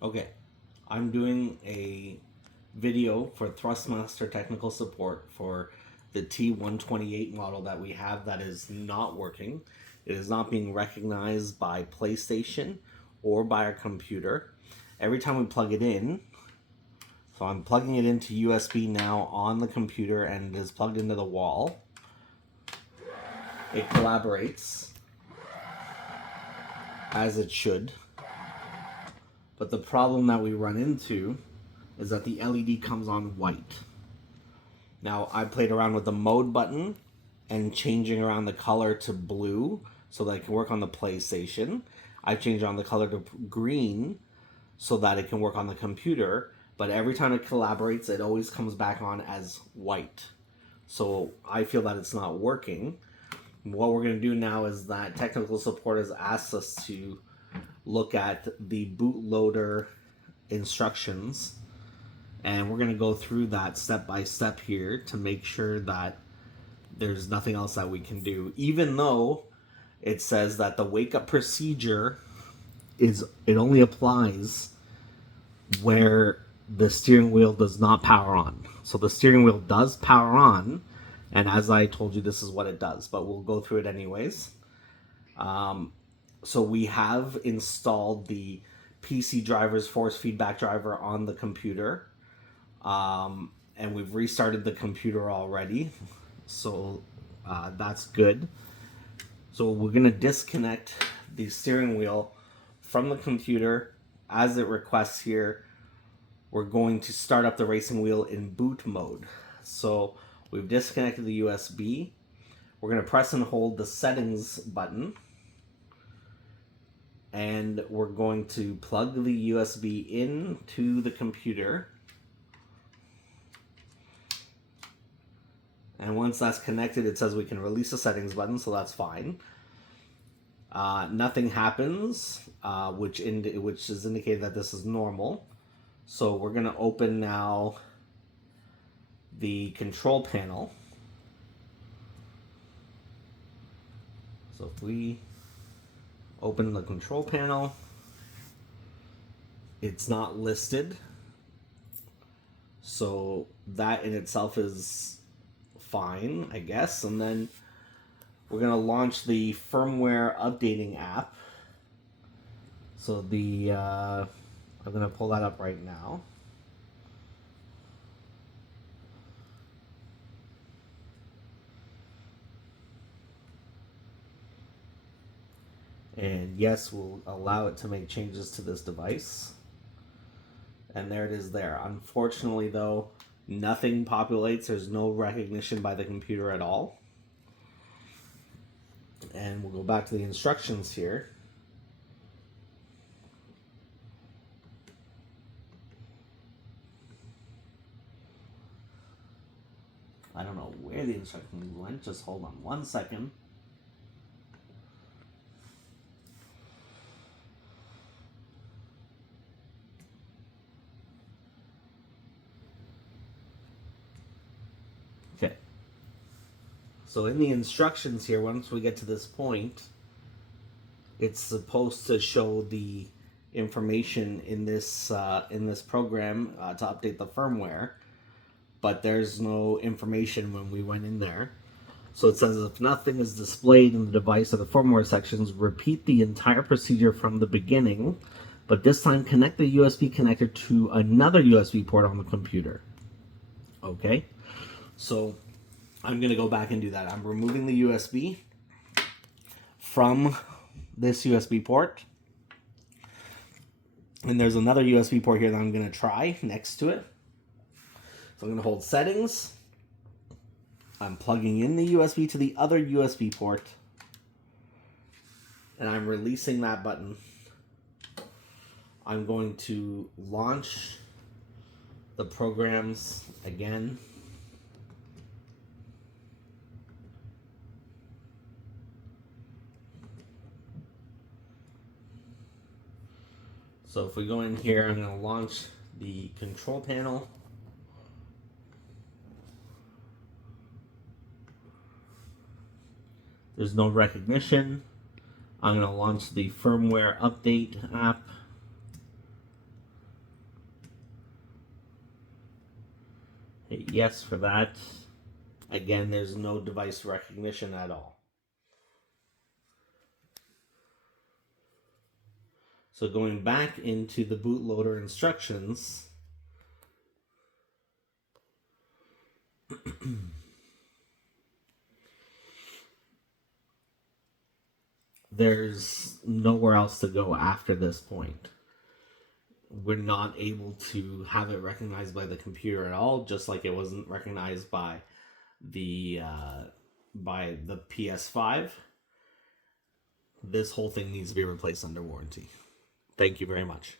Okay, I'm doing a video for Thrustmaster technical support for the t128 model that we have that is not working. It is not being recognized by PlayStation or by our computer. Every time we plug it in, so I'm plugging it into USB now on the computer and it is plugged into the wall. It collaborates as it should. But the problem that we run into is that the LED comes on white. Now, I played around with the mode button and changing around the color to blue so that it can work on the PlayStation. I changed on the color to green so that it can work on the computer, but every time it collaborates, it always comes back on as white. So I feel that it's not working. What we're going to do now is that technical support has asked us to look at the bootloader instructions, and we're going to go through that step by step here to make sure that there's nothing else that we can do, even though it says that the wake up procedure it only applies where the steering wheel does not power on. So the steering wheel does power on, and as I told you, this is what it does, but we'll go through it anyways. So we have installed the PC driver's force feedback driver on the computer, and we've restarted the computer already, so that's good. So we're going to disconnect the steering wheel from the computer as it requests here. We're going to start up the racing wheel in boot mode. So we've disconnected the USB. We're going to press and hold the settings button, and we're going to plug the USB into the computer. And once that's connected, it says we can release the settings button, so that's fine. Nothing happens, which is indicated that this is normal. So we're going to open now the control panel. So if we open the control panel, it's not listed. So that in itself is fine, I guess. And then we're going to launch the firmware updating app. So I'm going to pull that up right now. And yes, we'll allow it to make changes to this device. And there it is there. Unfortunately, though, nothing populates. There's no recognition by the computer at all. And we'll go back to the instructions here. I don't know where the instructions went. Just hold on 1 second. Okay. So in the instructions here, once we get to this point, it's supposed to show the information in this program to update the firmware, but there's no information when we went in there. So it says if nothing is displayed in the device or the firmware sections, repeat the entire procedure from the beginning, but this time connect the USB connector to another USB port on the computer. Okay, so I'm going to go back and do that. I'm removing the USB from this USB port. And there's another USB port here that I'm going to try next to it. So I'm going to hold settings. I'm plugging in the USB to the other USB port. And I'm releasing that button. I'm going to launch the programs again. So if we go in here, I'm going to launch the control panel. There's no recognition. I'm going to launch the firmware update app. yes for that. Again, there's no device recognition at all. So going back into the bootloader instructions, there's nowhere else to go after this point. We're not able to have it recognized by the computer at all, just like it wasn't recognized by the PS5. This whole thing needs to be replaced under warranty. Thank you very much.